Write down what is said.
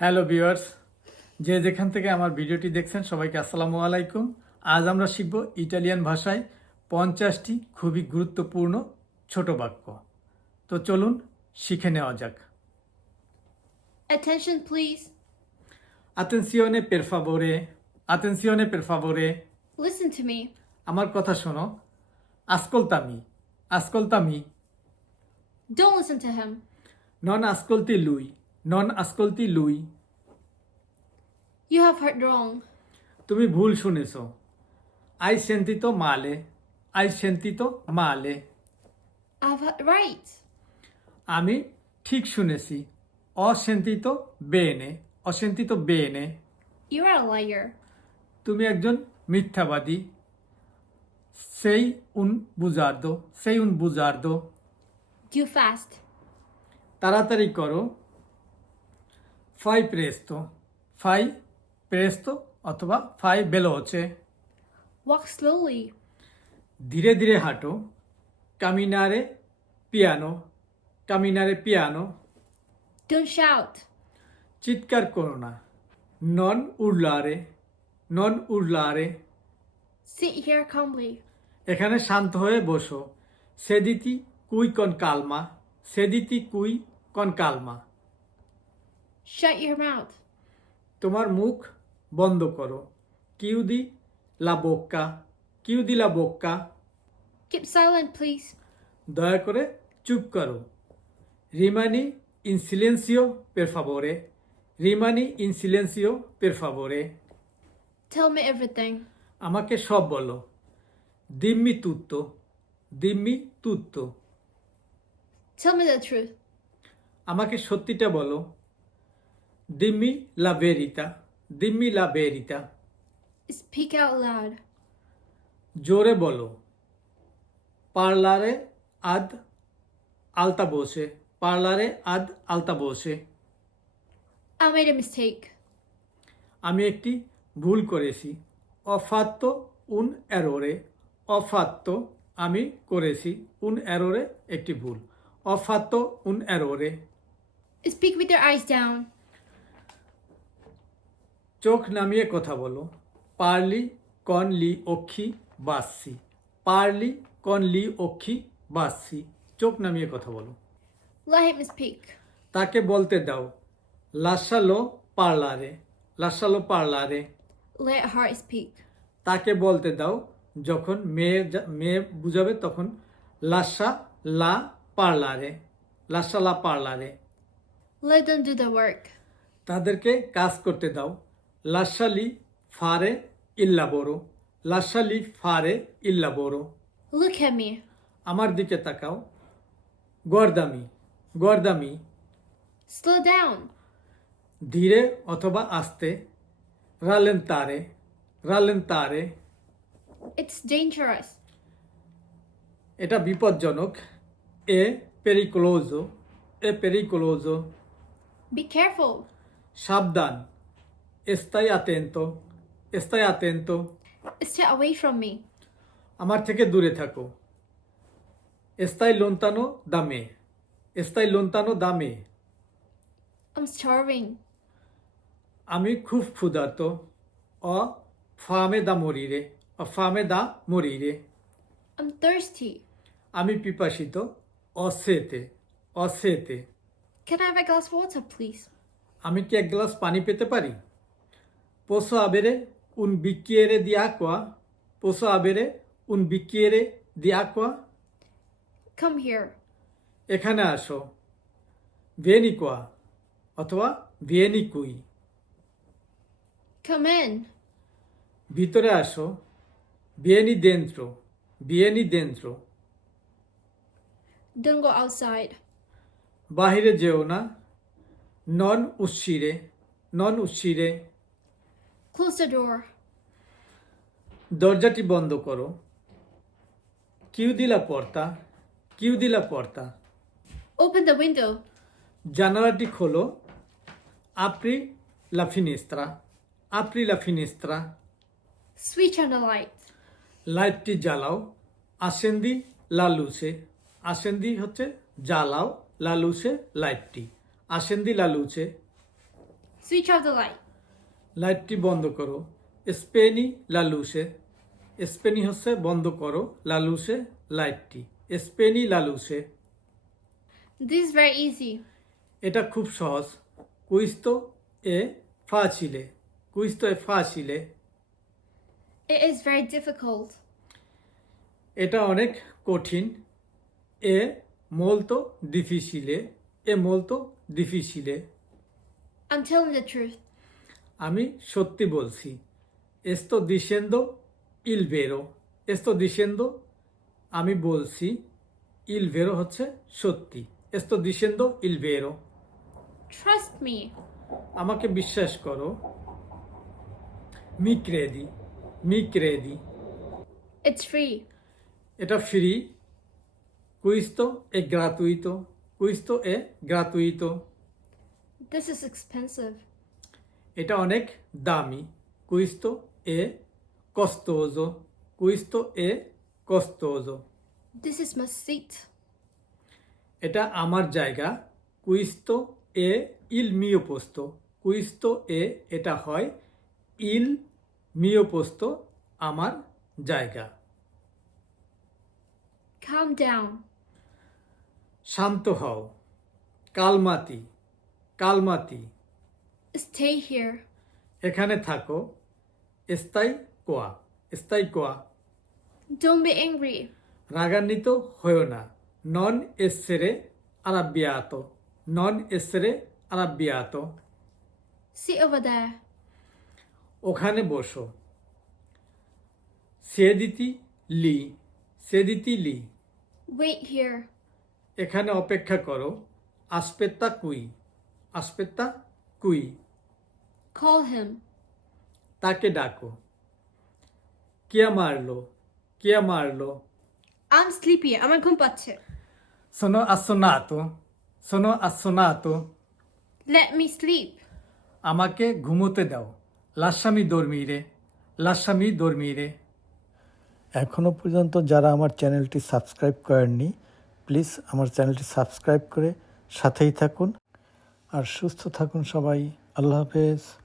Hello viewers যে যেখান থেকে আমার ভিডিওটি দেখছেন সবাইকে আসসালামু আলাইকুম। আজ আমরা শিখব ইটালিয়ান ভাষায় পঞ্চাশটি খুবই গুরুত্বপূর্ণ ছোট বাক্য। তো চলুন শিখে নেওয়া যাক। Attention, please. আতেনসিওনে পের ফাভোরে আতেনসিওনে পের ফাভোরে Listen to me. আমার কথা শোনো। আসকলতামি আসকলতামি Don't listen to him. নন আসকলতি লুই নন আসকলতি লুই You have heard wrong. তুমি ভুল শুনেছ আই সেন্তিত মালে আই সেন্তিত মালে right. আমি ঠিক শুনেছি অসেন্তিত বেনে অসেন্তিত বেনে You are a liar. তুমি একজন মিথ্যাবাদী সেই উন বুজার্দো সেই উন বুজার্দো Do fast. তাড়াতাড়ি করো ফাই প্রেস্তো ফাই প্রেস্তো অথবা ফাই বেলোচে Walk slowly. ধীরে ধীরে হাঁটো কামিনারে পিয়ানো কামিনারে পিয়ানো Don't shout. চিৎকার করো না নন উড়লারে নন উড়লারে Sit here calmly. এখানে শান্ত হয়ে বসো সেদিতি কুই কন কালমা সেদিতি কুই কন কালমা Shut your mouth. তোমার মুখ বন্ধ করো। কিউদি লা বোক্কা। কিউদি লা বোক্কা। Keep silent, please. দয়া করে চুপ করো। রিমানি ইন সিলেন্সিও পের ফাভোরে রিমানি ইন সিলেন্সিও পের ফাভোরে Tell me everything. আমাকে সব বলো। দিম্মি তুত্তো। দিম্মি তুত্তো। Tell me the truth. আমাকে সত্যিটা বলো। দিম্মি লা ভেরিতা দিম্মি লা ভেরিতা Speak out loud. জোরে বলো পার্লারে আদ আলতা বসে পার্লারে আদ আলতা বসে I made a mistake. আমি একটি ভুল করেছি অফাত্ত উন অ্যারোরে অফাত্ত আমি করেছি উন অ্যারোরে একটি ভুল অফাত্ত উন অ্যারোরে Speak with your eyes down. চোখ নামিয়ে কথা বলো। পারলি কন লি অক্ষি বাসি। পারলি কন লি অক্ষি বাসি। চোখ নামিয়ে কথা বলো। তাকে বলতে দাও লাসালো পার্লারে লাসালো পার্লারে. তাকে বলতে দাও যখন মেয়ে মেয়ে বুঝাবে তখন লাসা লা পার্লারে লাসা লা পার্লারে. তাদেরকে কাজ করতে দাও লাসালি ফারে ইল্লা বড়ো লাসালি ফারে ইল্লা বড়ো Look at me. আমার দিকে তাকাও। গরদামি গরদামি Slow down. ধীরে অথবা আস্তে। তারে রালেন তারে It's dangerous. এটা বিপজ্জনক। এ পেরিকোলোজো এ পেরিকোলোজো Be careful. সাবধান। এস্তাই আতেন্ত এস্তাই আতেন্ত Stay away from me. আমার থেকে দূরে থাকো। এস্তাই লোন্তানো দামে এস্তাই লোন্তানো দামে I'm starving. আমি খুব ক্ষুধার্ত। অ ফামে দা মরিরে। অ ফামে দা মরিরে। I'm thirsty. আমি পিপাসিত। অসেতে। অসেতে। Can I have a glass of water, please? আমি কি এক গ্লাস পানি পেতে পারি? পোসো আবেরে উন বিকিয়েরে দি আকোয়া পোসো আবেরে উন বিকিয়েরে দি আকোয়া Come here. এখানে আসো ভিয়েনি কোয়া অথবা ভিয়েনি কুই Come in. ভিতরে আসো ভিয়েনি দেন্ত্র ভিয়েনি দেন্ত্র Don't go outside. বাহিরে যেও না নন উচ্ছিরে নন উচ্ছিরে Close the door. দরজাটি বন্ধ করো কিউ দিলা পর্তা কিউ দিলা পর্তা Open the window. জানালাটি খোলো আপরি লা ফিনিস্ত্রা আপরি লা ফিনিস্ত্রা Switch on the light. লাইটটি জ্বালাও আসেন্দি লালুসে আসেন্দি হচ্ছে জ্বালাও লালুসে লাইটটি আসেন্দি লালুসে Switch off the light. লাইটটি বন্ধ করো। স্পেনি লালুসে স্পেনি হচ্ছে বন্ধ করো লালুসে লাইটটি। স্পেনি লালুসে দিস is ইজি এটা খুব সহজ। কুইস্তো এ ফাচিলে। কুইস্তো এ ফাচিলে। It is very difficult. এটা অনেক কঠিন। এ মোলতো ডিফিসিলে। এ মোলতো ডিফিসিলে। I'm telling the truth. আমি সত্যি বলছি এস্তো দিসেন্দো ইল ভেরো। এস্তো দিসেন্দো আমি বলছি ইল ভেরো হচ্ছে সত্যি। এস্তো দিসেন্দো ইল ভেরো। Trust me. আমাকে বিশ্বাস করো মি ক্রেদি মি ক্রেদি It's ফ্রি এটা ফ্রি। কুইস্তো এ গ্রাতুইতো কুইস্তো এ গ্রাতুইতো। This is expensive. এটা অনেক দামি। কুইস্তো এ কস্তোজো কুইস্তো এ কস্তোজো This is my seat. এটা আমার জায়গা। কুইস্তো এ ইল মিও পোস্তো কুইস্তো এ এটা হয় ইল মিও পোস্তো আমার জায়গা। Calm down. শান্ত হও। কালমাতি। কালমাতি। Stay here. এখানে থাকো স্তাই কোয়া স্তাই কোয়া Don't be angry. রাগান্বিত হয়েও না নন এসেরে আরাবিয়াতো নন এসেরে আরাবিয়াতো Sit over there. ওখানে বসো সেদিতি লি সেদিতি লি Wait here. এখানে অপেক্ষা করো আসপেত্তা কুই আসপেত্তা কুই। Call him. তাকে ডাকো। কে মারলো? কে মারলো? I'm sleepy. আমার ঘুম পাচ্ছে. sono assonato sono assonato Let me sleep. আমাকে ঘুমোতে দাও। লাস্বামী দর্মিরে লাস্বামী দর্মিরে এখনও পর্যন্ত যারা আমার চ্যানেলটি সাবস্ক্রাইব করেননি প্লিজ আমার চ্যানেলটি সাবস্ক্রাইব করে সাথেই থাকুন। আর সুস্থ থাকুন সবাই। আল্লাহ হাফেজ।